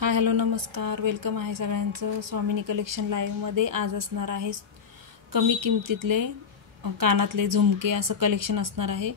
Hi hello नमस्कार, welcome आहे सगळ्यांचं स्वामिनी कलेक्शन लाईव्हमध्ये. आज असणार आहे कमी किमतीतले कानातले झुमके असं कलेक्शन असणार आहे.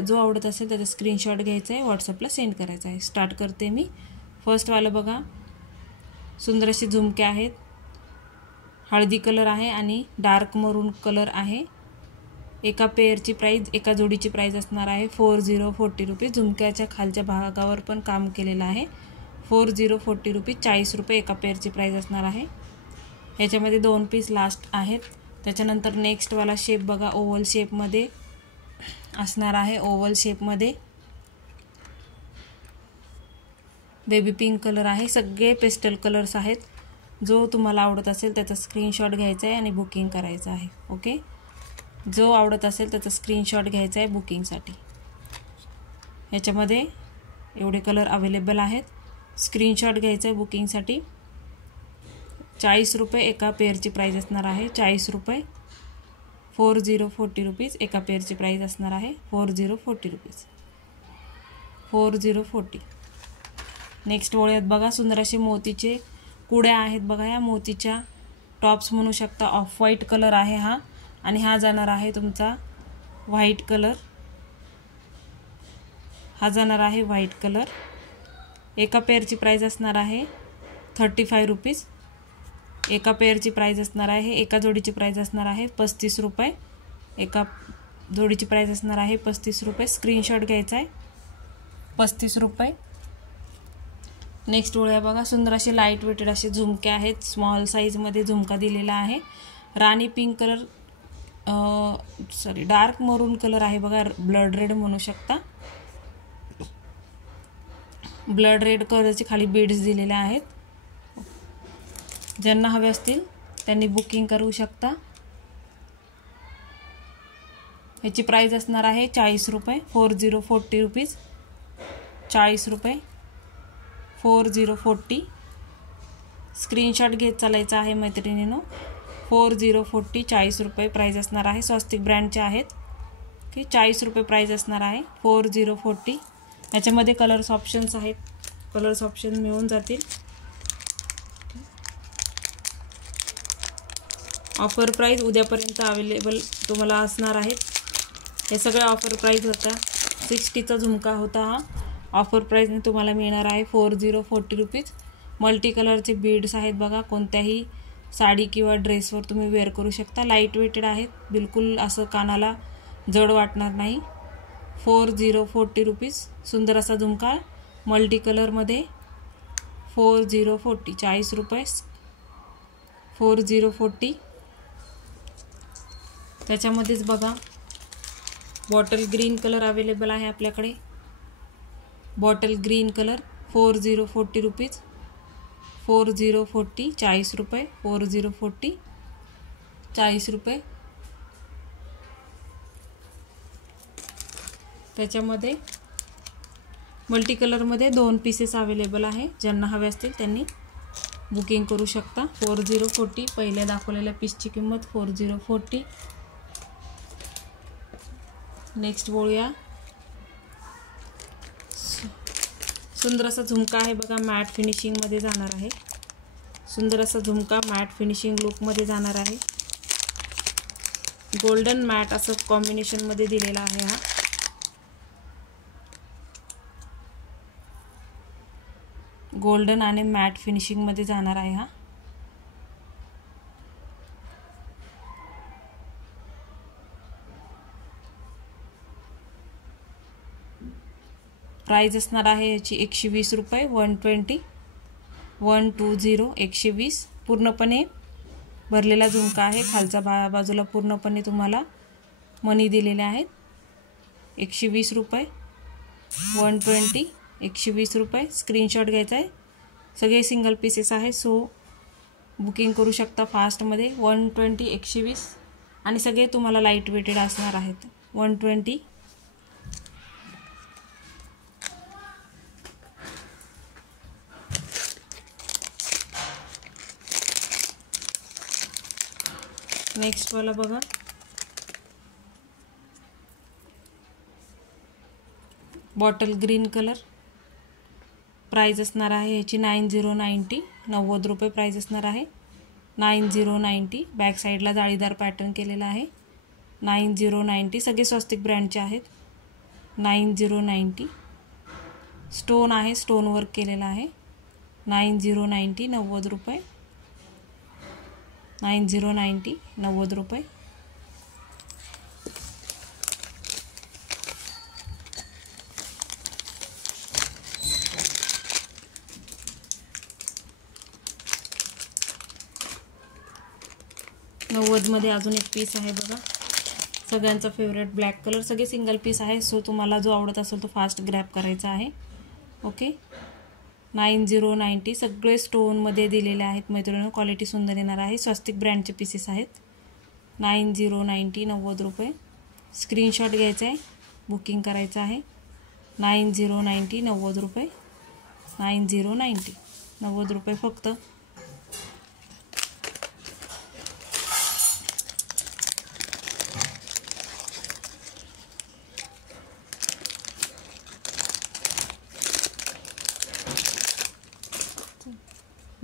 जो आवडत असेल त्याचा स्क्रीनशॉट घ्यायचा आहे, व्हॉट्सअपला सेंड करायचा आहे. स्टार्ट करते मी. फर्स्टवालं बघा, सुंदर असे झुमके आहेत. हळदी कलर आहे आणि डार्क मरून कलर आहे. एका पेअरची प्राईज, एका जोडीची प्राईज असणार आहे 4040 रुपये. झुमक्याच्या खालच्या भागावर पण काम केलेलं आहे. 4040 रुपये, 40 रुपये एका पेअरची प्राईज असणार आहे. ह्याच्यामध्ये 2 पीस लास्ट आहेत. त्याच्यानंतर नेक्स्टवाला शेप बघा, ओव्हल शेपमध्ये असणार आहे. ओव्हल शेपमध्ये बेबी पिंक कलर आहे. सगळे पेस्टल कलर्स आहेत. जो तुम्हाला आवडत असेल त्याचा स्क्रीनशॉट घ्यायचा आहे आणि बुकिंग करायचं आहे. ओके, जो आवडत असेल त्याचा स्क्रीनशॉट घ्यायचा आहे बुकिंगसाठी. ह्याच्यामध्ये एवढे कलर अवेलेबल आहेत. स्क्रीनशॉट घ्यायचा आहे बुकिंगसाठी. 40 रुपये एका पेअरची प्राईज असणार आहे. 40 रुपये, 4040 रुपीज एका पेअरची प्राईज असणार आहे. 4040 रुपीज, 4040. नेक्स्ट वळ्यात बघा, सुंदर असे मोतीचे कुड्या आहेत बघा. या मोतीच्या टॉप्स म्हणू शकता. ऑफ व्हाईट कलर आहे हा, आणि हा जाणार आहे तुमचा व्हाईट कलर. हा जाणार आहे व्हाईट कलर. एका पेअरची प्राईज असणार आहे 35 रुपीज. एका पेअरची प्राईज असणार आहे, एका जोडीची प्राईज असणार आहे 35 रुपये. एका जोडीची प्राईज असणार आहे 35 रुपये. स्क्रीनशॉट घ्यायचा आहे. 35 रुपये. नेक्स्ट ओळ्या बघा, सुंदर असे लाईट वेटेड असे झुमके आहेत. स्मॉल साईजमध्ये झुमका दिलेला आहे. राणी पिंक कलर, डार्क मरून कलर आहे बघा. ब्लड रेड म्हणू शकता. ब्लड रेड कलरचे खाली बीड्स दिलेले आहेत. ज्यांना हवे असतील त्यांनी बुकिंग करू शकता. ह्याची प्राईज असणार आहे 40 रुपये. 4040 रुपीज. 40 रुपये, 4040. स्क्रीनशॉट घेत चालायचा आहे मैत्रिणींनो. 4040, 40 रुपये प्राईज असणार आहे. स्वस्तिक ब्रँडचे आहेत. ओके, 40 रुपये प्राईज असणार आहे. 4040. याच्यामध्ये कलर्स ऑप्शन्स आहेत. कलर्स ऑप्शन मिळून जातील. ऑफर प्राईज उद्यापर्यंत अवेलेबल तुम्हाला असणार आहेत. हे सगळे ऑफर प्राईज होता. 60चा झुमका होता हा. ऑफर प्राईजने तुम्हाला मिळणार आहे 4040 रुपीज. मल्टी कलरचे बीड्स आहेत बघा. कोणत्याही साडी किंवा ड्रेसवर तुम्ही वेअर करू शकता. लाईट वेटेड आहेत. बिलकुल असं कानाला जड वाटणार नाही. 4040 रुपीज. सुंदर असा झुमका मल्टी कलरमध्ये. 4040, 40 रुपये. 4040. त्याच्यामध्येच बघा, बॉटल ग्रीन कलर अवेलेबल आहे आपल्याकडे. Bottle green colour 4040 rupees. 4040, 40 रुपये. 4040, 40 रुपये. त्याच्यामध्ये मल्टी कलरमध्ये 2 पीसेस अवेलेबल आहे. ज्यांना हवे असतील त्यांनी बुकिंग करू शकता. 4040. पहिल्या दाखवलेल्या पीसची किंमत 4040. नेक्स्ट बोलूया. सुंदर असा झुमका आहे बघा. मॅट फिनिशिंगमध्ये जाणार आहे. सुंदर असा झुमका मॅट फिनिशिंग लुकमध्ये जाणार आहे. गोल्डन मॅट असं कॉम्बिनेशनमध्ये दिलेला आहे हा. गोल्डन आणि मॅट फिनिशिंगमध्ये जाणार आहे हा. प्राईज असणार आहे याची 120 रुपये. 120, 120, 120. पूर्णपणे भरलेला झुमका आहे. खालच्या बाजूला पूर्णपणे तुम्हाला मनी दिलेले आहेत. 120 रुपये. 120, 120 रुपये. स्क्रीनशॉट घ्यायचा आहे. सगळे सिंगल पीसेस आहे, सो बुकिंग करू शकता फास्टमध्ये. 120, 120. आणि सगळे तुम्हाला लाईट वेटेड असणार आहेत. 120. नेक्स्टवाला बघा, बॉटल ग्रीन कलर. प्राइस असणार आहे याची 9090, 90 रुपये प्राइस असणार आहे. 9090. बॅक साईडला जाळीदार पॅटर्न केलेला आहे. 9090. सगळे स्वस्तिक ब्रँडचे आहेत. 9090. स्टोन आहे, स्टोन वर्क केलेला आहे. 9090, 90 रुपये. 9090, 90 रुपये. मध्ये अजून एक पीस आहे बघा, सगळ्यांचा फेवरेट ब्लॅक कलर. सगळे सिंगल पीस आहे, सो तुम्हाला जो आवडत असेल तो फास्ट ग्रॅब करायचा आहे. ओके. 9090. सगळे स्टोनमध्ये दिलेले आहेत मैत्रिणींनो. क्वालिटी सुंदर येणार आहे. स्वस्तिक ब्रँडचे पीसेस आहेत. 9090, 90 रुपये. स्क्रीनशॉट घ्यायचा आहे, बुकिंग करायचं आहे. 9090, 90 रुपये. 9090, 90 रुपये फक्त.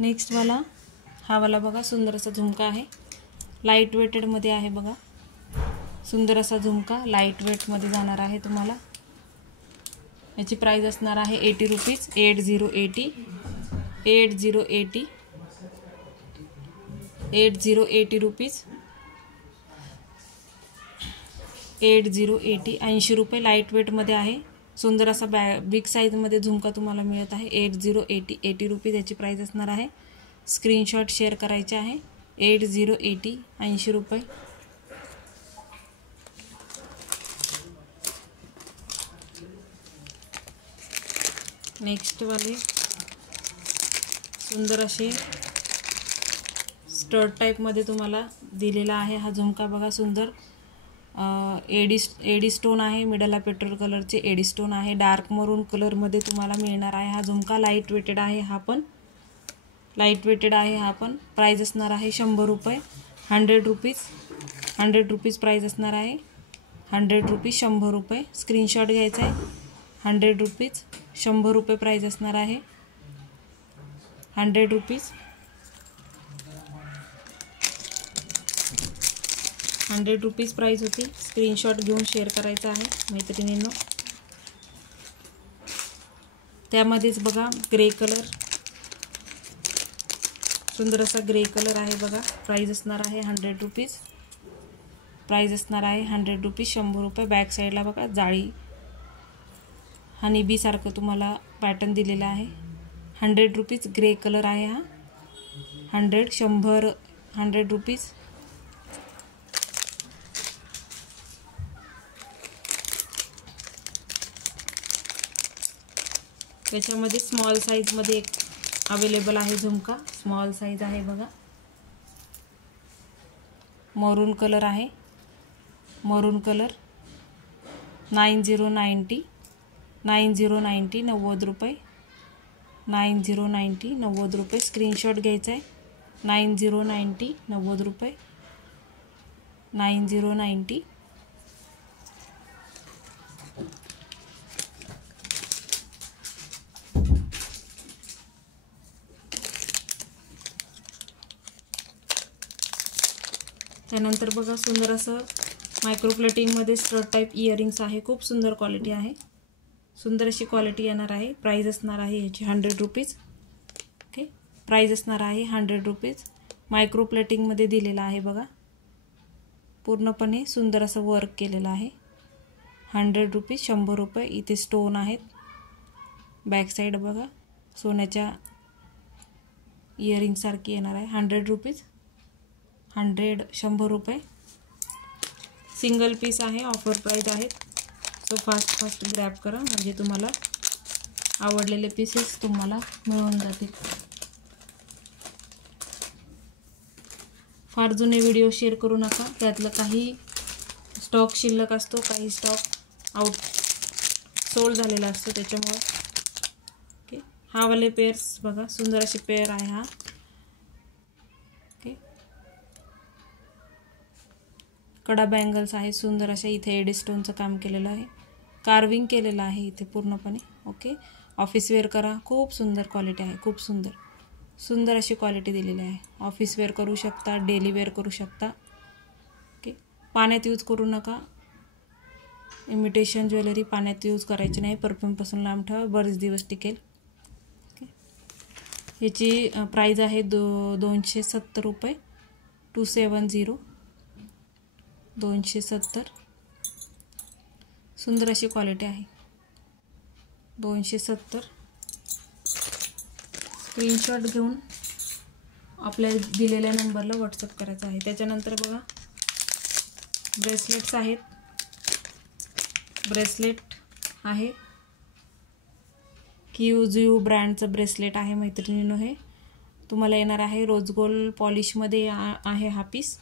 नेक्स्ट वाला, हा वाला बघा, सुंदर असा झुमका आहे. लाईट वेटेडमध्ये आहे बघा. सुंदर असा झुमका लाईट वेटमध्ये जाणार आहे तुम्हाला. याची प्राइस असणार आहे 80 रुपीज. 8080. 8080. 8080 रुपीज. 8080. 80 रुपये. लाईट वेटमध्ये आहे. सुंदर असा बिग साईजमध्ये झुमका तुम्हाला मिळत आहे. 8080. 80 रुपीज याची प्राइस असणार आहे. स्क्रीनशॉट शेअर करायचे आहे. 8080. 80 रुपये. नेक्स्ट वाले सुंदर असे स्टड टाईपमध्ये तुम्हाला दिलेला आहे हा झुमका बघा. सुंदर एडी स्टोन आहे. मिडलला पेट्रोल कलरचे एडी स्टोन आहे. डार्क मरून कलरमध्ये तुम्हाला मिळणार आहे हा झुमका. लाईट वेटेड आहे हा पण. लाईट वेटेड आहे हा पण. प्राइस असणार आहे 100 रुपये. 100 रुपीज. 100 रुपीज प्राइस असणार आहे. 100 रुपीज. 100 रुपये. स्क्रीनशॉट घ्यायचा आहे. 100 रुपीज. 100 रुपये प्राइस असणार आहे. 100 रुपीज. 100 रुपीज प्राइस होती. स्क्रीनशॉट घेऊन शेअर करायचा आहे मैत्रिणींनो. त्यामध्येच बघा ग्रे कलर, सुंदर असा ग्रे कलर आहे बघा. प्राइस असणार आहे 100 रुपीज. प्राइस असणार आहे 100 रुपीज. 100 रुपये. बॅक साईडला बघा जाळी हनी बी सारखं तुम्हाला पॅटर्न दिलेला आहे. 100 रुपीज. ग्रे कलर आहे हा. 100 रुपीज. त्याच्यामध्ये स्मॉल साईजमध्ये एक अवेलेबल आहे झुमका. स्मॉल साईज आहे बघा. मरून कलर आहे. मरून कलर. 9090. 9090. 90 रुपये. 9090. 90 रुपये. स्क्रीनशॉट घ्यायचा आहे. 9090. 90 रुपये. 9090. त्यानंतर बघा सुंदर असं मायक्रोप्लेटिंगमध्ये स्टड टाईप इयरिंग्स आहे. खूप सुंदर क्वालिटी आहे. सुंदर अशी क्वालिटी येणार आहे. प्राइस असणार आहे याची 100 रुपीज. ओके. प्राइस असणार आहे 100 रुपीज. मायक्रोप्लेटिंगमध्ये दिलेला आहे बघा. पूर्णपणे सुंदर असं वर्क केलेलं आहे. 100 रुपीज. 100 रुपये. इथे स्टोन आहेत. बॅक साईड बघा सोन्याच्या इयरिंगसारखी येणार आहे. 100 रुपीज. 100 रुपये. सिंगल पीस आहे. ऑफर प्राइस आहेत. सो फास्ट ग्रॅब करा म्हणजे तुम्हाला आवडलेले पीसेस तुम्हाला मिळून जातील. फार जुने व्हिडिओ शेअर करू नका. त्यातलं काही स्टॉक शिल्लक असतो, काही स्टॉक आउट सोल्ड झालेला असतो त्याच्यामुळे. ओके. हा वाले पेअर्स बघा सुंदर असे पेअर आहे हा. ओके. कडा बँगल्स आहे सुंदर अशा. इथे एडी स्टोनचं काम केलेलं आहे. कार्विंग केलेलं आहे इथे पूर्णपणे. ओके. ऑफिस वेअर करा. खूप सुंदर क्वालिटी आहे, खूप सुंदर सुंदर अशी क्वालिटी दिलेली आहे. ऑफिस वेअर करू शकता, डेली वेअर करू शकता. ओके, पाण्यात यूज करू नका. इमिटेशन ज्वेलरी पाण्यात यूज करायची नाही. परफ्यूमपासून लांब ठेवा, बरेच दिवस टिकेल. ओके, याची प्राईज आहे 270 रुपये. 270 270. सुंदर अशी क्वालिटी आहे. 270. स्क्रीनशॉट घेऊन आपल्या दिलेल्या नंबरला व्हॉट्सअप करायचा आहे. त्याच्यानंतर बघा ब्रेसलेट्स आहेत. ब्रेसलेट आहे क्यूझिओ ब्रँडचं ब्रेसलेट आहे मैत्रिणींनो. हे तुम्हाला येणार आहे रोज गोल्ड पॉलिशमध्ये आहे हा पीस.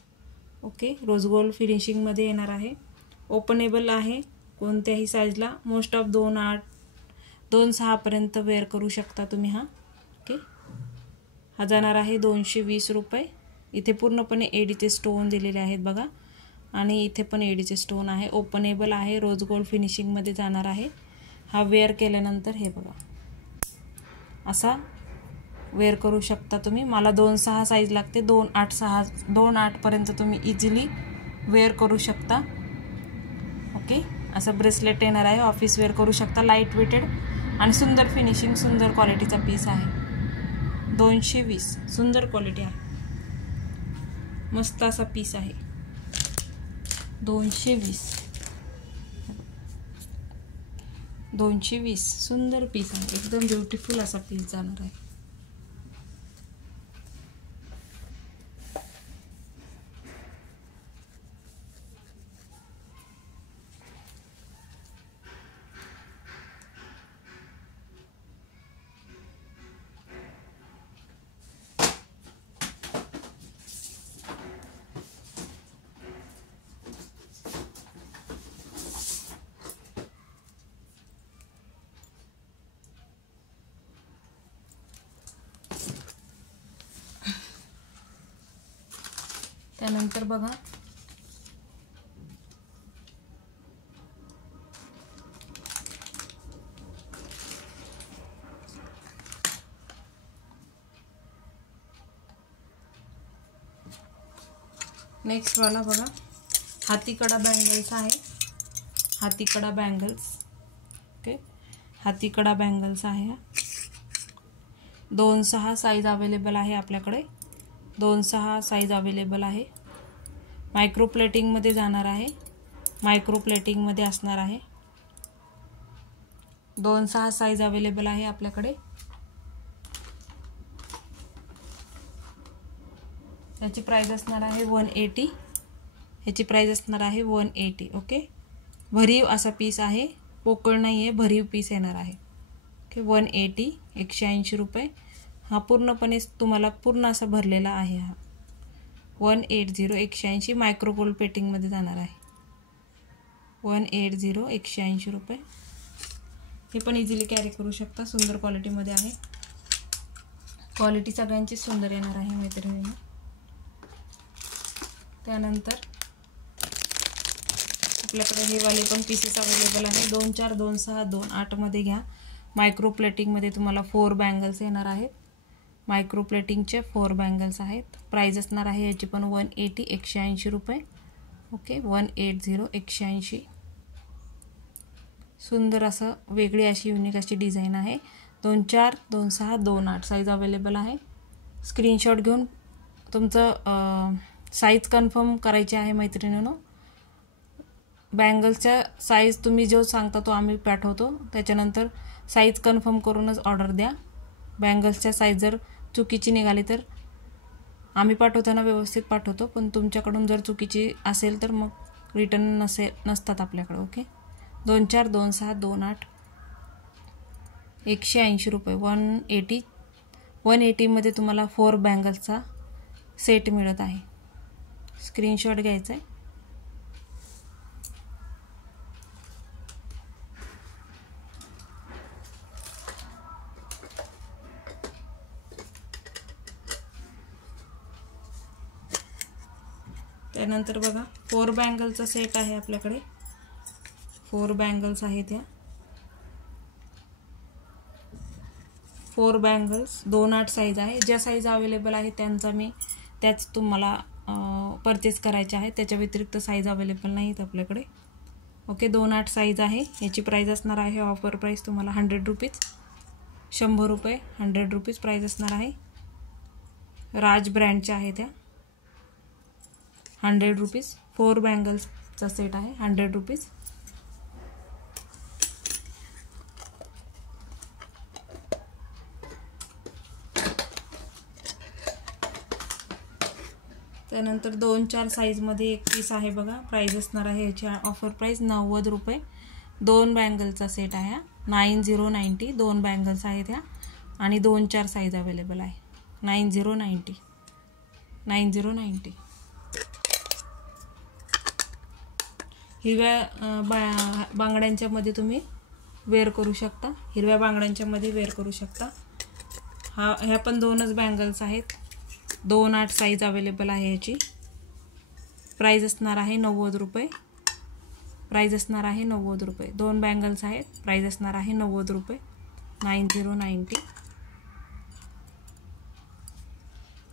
ओके, रोज गोल्ड फिनिशिंगमध्ये येणार आहे. ओपनेबल आहे कोणत्याही साईजला. मोस्ट ऑफ 2-8 2-6 पर्यंत वेअर करू शकता तुम्ही हा. ओके, हा जाणार आहे 220 रुपये. इथे पूर्णपणे एडीचे स्टोन दिलेले आहेत बघा, आणि इथे पण एडीचे स्टोन आहे. ओपनेबल आहे, रोज गोल्ड फिनिशिंगमध्ये जाणार आहे. हा वेअर केल्यानंतर हे बघा असा वेअर करू शकता तुम्ही. मला 2-6 साईज लागते. 2-8 पर्यंत तुम्ही इझिली वेअर करू शकता. ओके, असं ब्रेसलेट येणार आहे. ऑफिस वेअर करू शकता. लाईट वेटेड आणि सुंदर फिनिशिंग, सुंदर क्वालिटीचा पीस आहे. 220. सुंदर क्वालिटी आहे, मस्त असा पीस आहे. 220 220. सुंदर पीस आहे, एकदम ब्युटिफुल असा पीस जाणार आहे. त्यानंतर बघा नेक्स्ट वाला बघा हातीकडा बँगल्स आहे. हातीकडा बँगल्स. ओके, हातीकडा बँगल्स आहे. 2-6 साईज अवेलेबल आहे आपल्याकडे. 2-6 साईज अवेलेबल आहे. मायक्रो प्लेटिंगमध्ये जाणार आहे. मायक्रो प्लेटिंगमध्ये असणार आहे. 2-6 साईज अवेलेबल आहे आपल्याकडे. याची प्राइस असणार आहे 180. याची प्राइस असणार आहे 180. ओके, भरीव असा पीस आहे, पोकळ नाही आहे, भरीव पीस येणार आहे. ओके, 180. 180 रुपये. हा पूर्णपणे तुम्हाला पूर्ण असा भरलेला आहे. हा 180. 180 मायक्रोपोल पेटिंगमध्ये जाणार आहे. 180. 180 रुपये. हे पण इझिली कॅरी करू शकता. सुंदर क्वालिटीमध्ये आहे. क्वालिटी सगळ्यांची सुंदर येणार आहे मैत्रिणींनो. त्यानंतर आपल्याकडे हे वाले पण पीसेस अवेलेबल आहे. 2-4, 2-6, 2-8 मध्ये घ्या. मायक्रो प्लेटिंगमध्ये तुम्हाला 4 बँगल्स येणार आहेत. मायक्रो प्लेटिंगचे 4 बँगल्स आहेत. प्राइस असणार आहे याची पण 180. 180 रुपये. ओके, 180. 180. सुंदर असं वेगळी अशी युनिक अशी डिझाईन आहे. 2-4, 2-6, 2-8 साईज अवेलेबल आहे. स्क्रीनशॉट घेऊन तुमचं साईज कन्फर्म करायची आहे मैत्रिणींनो. बँगल्सच्या साईज तुम्ही जो सांगता तो आम्ही पाठवतो. त्याच्यानंतर साईज कन्फर्म करूनच ऑर्डर द्या. बँगल्सच्या साईज जर चुकीची निघाली तर आम्ही पाठवताना व्यवस्थित पाठवतो, पण तुमच्याकडून जर चुकीची असेल तर मग रिटर्न नसतात आपल्याकडे. ओके, 2-4, 2-6, 2-8. 180 रुपये. 180. 180 मध्ये तुम्हाला 4 बँगल्सचा सेट मिळत आहे. स्क्रीनशॉट घ्यायचा आहे. त्यानंतर बघा 4 बँगलचा सेट आहे आपल्याकडे. 4 बँगल्स आहेत या. 4 बँगल्स, 2-8 साईज आहे. ज्या साईज अवेलेबल आहे त्याच तुम्हाला परचेस करायच्या आहेत. त्याच्या व्यतिरिक्त साईज अवेलेबल नाहीत आपल्याकडे. ओके, 2-8 साईज आहे. याची प्राईज असणार आहे, ऑफर प्राईस तुम्हाला 100 रुपीज, 100 रुपये, 100 रुपीज प्राईज असणार आहे. राज ब्रँडच्या आहे त्या, 100 रुपीज. 4 बँगल्सचा सेट आहे, 100 रुपीज. त्यानंतर 2-4 साईजमध्ये एक पीस आहे बघा. प्राईज असणार आहे याची ऑफर प्राईस 90 रुपये. 2 बँगलचा सेट आहे हा, 9090. 2 बँगल्स आहेत ह्या आणि 2-4 साईज अवेलेबल आहे. 9090. हिरव्या बांगड्यांच्या मध्ये तुम्ही वेअर करू शकता. हिरव्या बांगड्यांच्या मध्ये वेअर करू शकता. ह्या पण 2च बँगल्स आहेत. 2-8 साईज अवेलेबल आहे याची. प्राईज असणार आहे 90 रुपये. प्राईज असणार आहे 90 रुपये. 2 बँगल्स आहेत. प्राईज असणार आहे 90 रुपये. 9090.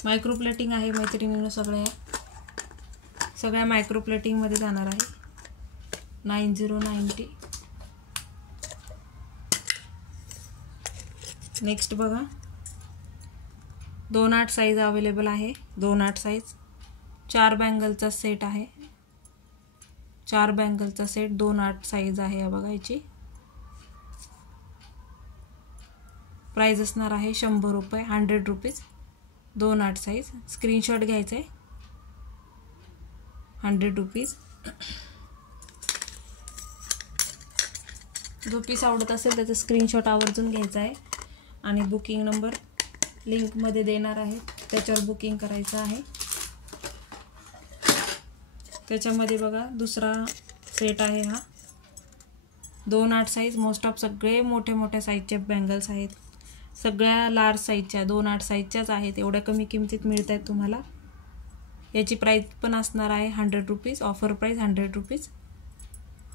मायक्रो प्लेटिंग आहे मैत्रिणींनो. सगळ्या मायक्रो प्लेटिंगमध्ये जाणार आहे. 9090. नेक्स्ट बघा, 2-8 साईज अवेलेबल आहे. 2-8 साईज. 4 बँगलचा सेट आहे. 4 बँगलचा सेट, 2-8 साईज आहे या बघा याची. प्राईज असणार आहे 100 रुपये, 100 रुपीज. 2-8 साईज. स्क्रीनशॉट घ्यायचा आहे. 100 रुपीज. जो पीस आवडत असेल त्याचा स्क्रीनशॉट आवर्जून घ्यायचा आहे आणि बुकिंग नंबर लिंकमध्ये देणार आहे, त्याच्यावर बुकिंग करायचं आहे. त्याच्यामध्ये बघा दुसरा सेट आहे हा. 2-8 साईज. मोस्ट ऑफ सगळे मोठ्या साईजचे बँगल्स आहेत. सगळ्या लार्ज साईजच्या 2-8 साईजच्याच आहेत. एवढ्या कमी किमतीत मिळत आहेत तुम्हाला. याची प्राईस पण असणार आहे 100 rupees. Offer price 100 rupees.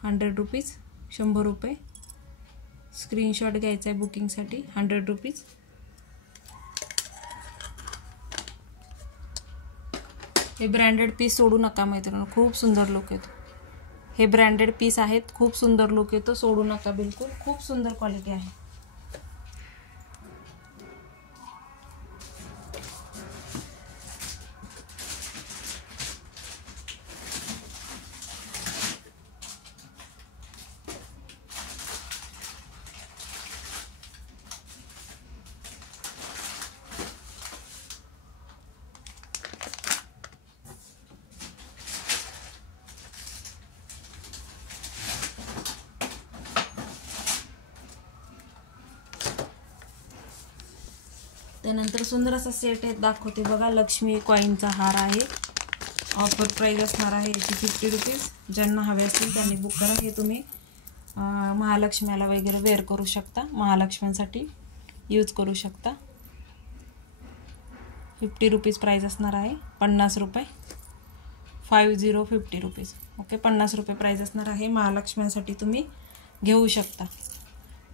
100 rupees, 100 रुपये. स्क्रीनशॉट घ्यायचा आहे बुकिंगसाठी. 100 रुपीज. हे ब्रँडेड पीस सोडू नका मैत्रिणी, खूप सुंदर लुक येतो. हे ब्रँडेड पीस आहेत, खूप सुंदर लुक येतो. सोडू नका बिलकुल. खूप सुंदर क्वालिटी आहे. त्यानंतर सुंदर असा सेट आहे दाखवते बघा. लक्ष्मी कॉईनचा हार आहे. ऑफर प्राईस असणार आहे याची 50 रुपीज. ज्यांना हवे असतील त्यांनी बुक करा. हे तुम्ही महालक्ष्म्याला वगैरे वेअर करू शकता. महालक्ष्म्यांसाठी यूज करू शकता. 50 रुपीज प्राईस असणार आहे. 50 रुपये. 50 रुपीज. ओके, 50 रुपये प्राईस असणार आहे. महालक्ष्म्यांसाठी तुम्ही घेऊ शकता.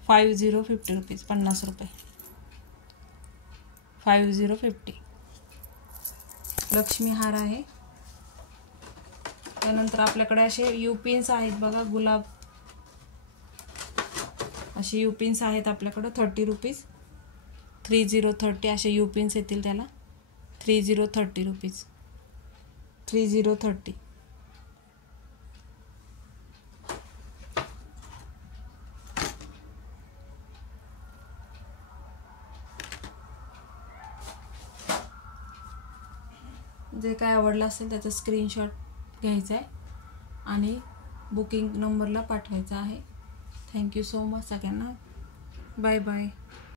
50 रुपीज, 50 रुपये. 50 लक्ष्मी हार आहे. त्यानंतर आपल्याकडे असे युपिन्स आहेत बघा. गुलाब असे युपिन्स आहेत आपल्याकडे. 30 रुपीज. 3030 असे युपिन्स येतील त्याला. 3030 रुपीज. 3030. जे काय आवडलं असेल त्याचा स्क्रीनशॉट घ्यायचा आहे आणि बुकिंग नंबरला पाठवायचा आहे. थँक्यू सो मच सगळ्यांना. Bye bye.